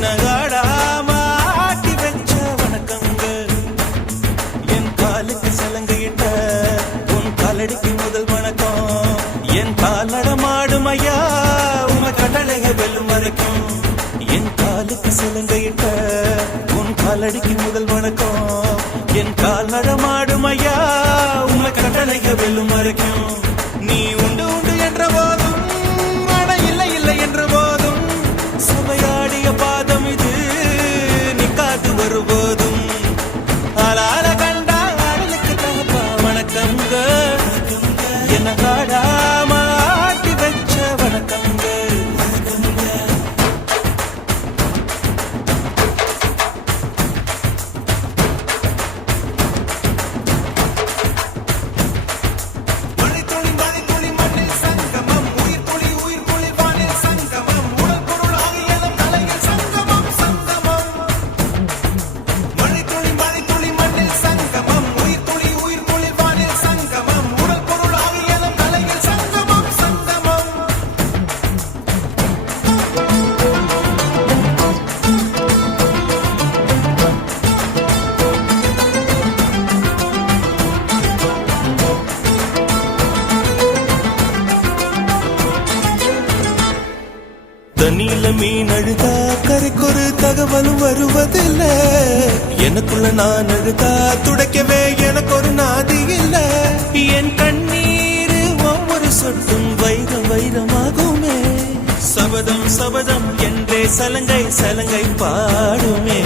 என்னகாடாம ஆட்டி வச்ச வணக்கங்க என் காலுக்கு சலங்கையிட்ட உன் காலடிக்கு முதல் வணக்கம் என் கால் நடமாடும் ஐயா உம கடலைய வெல்லும் வரைக்கும் என் காலுக்கு சலங்கையிட்ட உன் காலடிக்கு முதல் வணக்கம் என் கால் நடமாடும் ஐயா உம கடலைய வெல்லும் வரைக்கும் நீ உண்டு உண்டு என்ற போதும் அட இல்லை இல்லை என்ற போதும் சபையாடிய பாதம் இது நிக்காது வருபோதும் ஆளால கண்டா ஆடலுக்கு தகப்பா வணக்கங்க என்ன காடாம ஆட்டி வச்ச வணக்கங்க தண்ணியில மீன் அழுதா கரைக்கொரு தகவலும் வருவதில்ல எனக்குள்ள நான் அழுதா துடைக்கவே எனக்கு ஒரு நாதி இல்ல என் கண்ணீர் ஒவ்வொரு சொட்டும் வைரம் வைரமாகுமே சபதம் சபதம் என்றே சலங்கை சலங்கை பாடுமே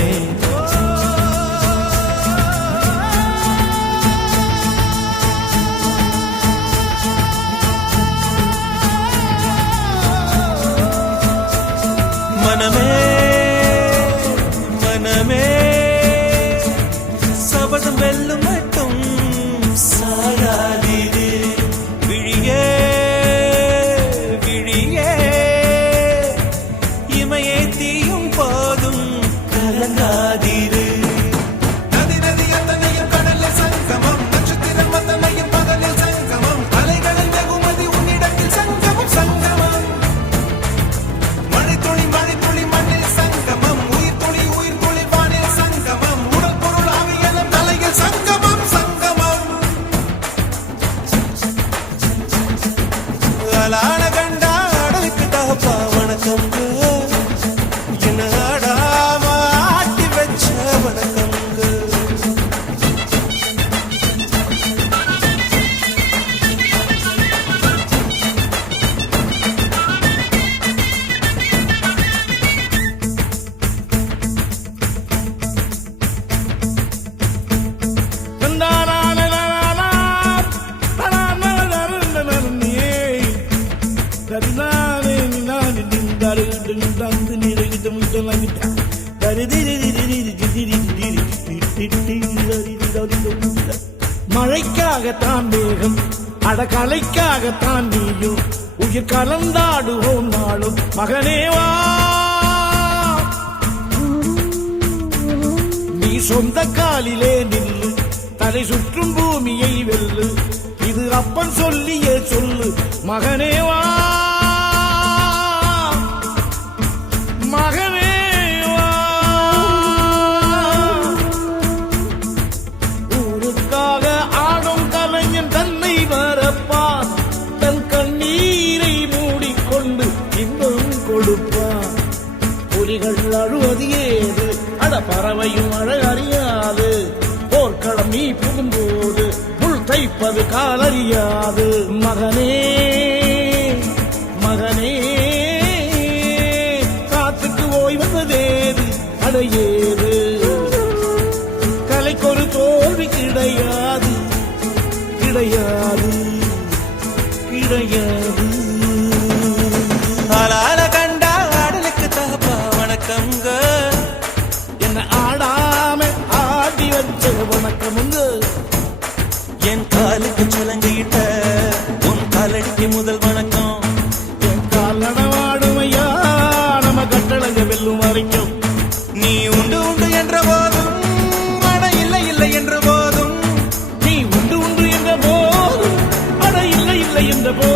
மனமே மனமே சபதம் வெல்லும் மட்டும் சாயாதீரு விழியே விழியே இமையே தீயும் போதும் கலங்காதீரு நதி நதி அத்தனையும் கடலில் சங்கமம் நட்சத்திரம் அத்தனையும் பகலில் சங்கமம் அலைகளில் வெகுமதி உன்னிடத்தில் சங்கமம் சங்கமம் கண்டா அடலுக்கு தகப்பா வணக்கங்க என்ன ஆடாம ஆட்டி வச்ச வணக்கங்க மழைக்காகத்தான் மேகம் அடகலைக்காகத்தான் நீயும் உயிர் கலந்தாடுவோம் நாளும் மகனேவா நீ சொந்த காலிலே நில்லு தலை சுற்றும் பூமியை வெல்லு இது அப்பன் சொல்லியே சொல்லு மகனேவா மகனேவா ஊருக்காக ஆடும் கலைஞன் தன்னை வரப்பான் தன் கண்ணீரை மூடிக்கொண்டு இன்பம் கொடுப்பான் புலிகள் அழுவது ஏது அட பறவையும் அழகறியாது போர்க்களம் நீ புகும்போது புல் தைப்பது காலறியாது மகனே மகனே காத்துக்கு ஓய்வதேது அடையேது கலைக்கொரு தோல்வி கிடையாது கிடையாது கிடையாது ஆளால கண்டா ஆடலுக்கு தகப்பா வணக்கங்க என்ன ஆடாம ஆடி வச்ச வணக்கமுங்க என் காலுக்கு சலங்கையிட்ட உன் காலடிக்கு முதல் வணக்கம் என் கால் நடவாடுமையா நம்ம கட்டளங்க வெல்லும் வரைக்கும் நீ உண்டு உண்டு என்ற போதும் அட இல்லை இல்லை என்ற போதும் நீ உண்டு உண்டு என்ற போதும் அட இல்லை இல்லை என்ற போதும்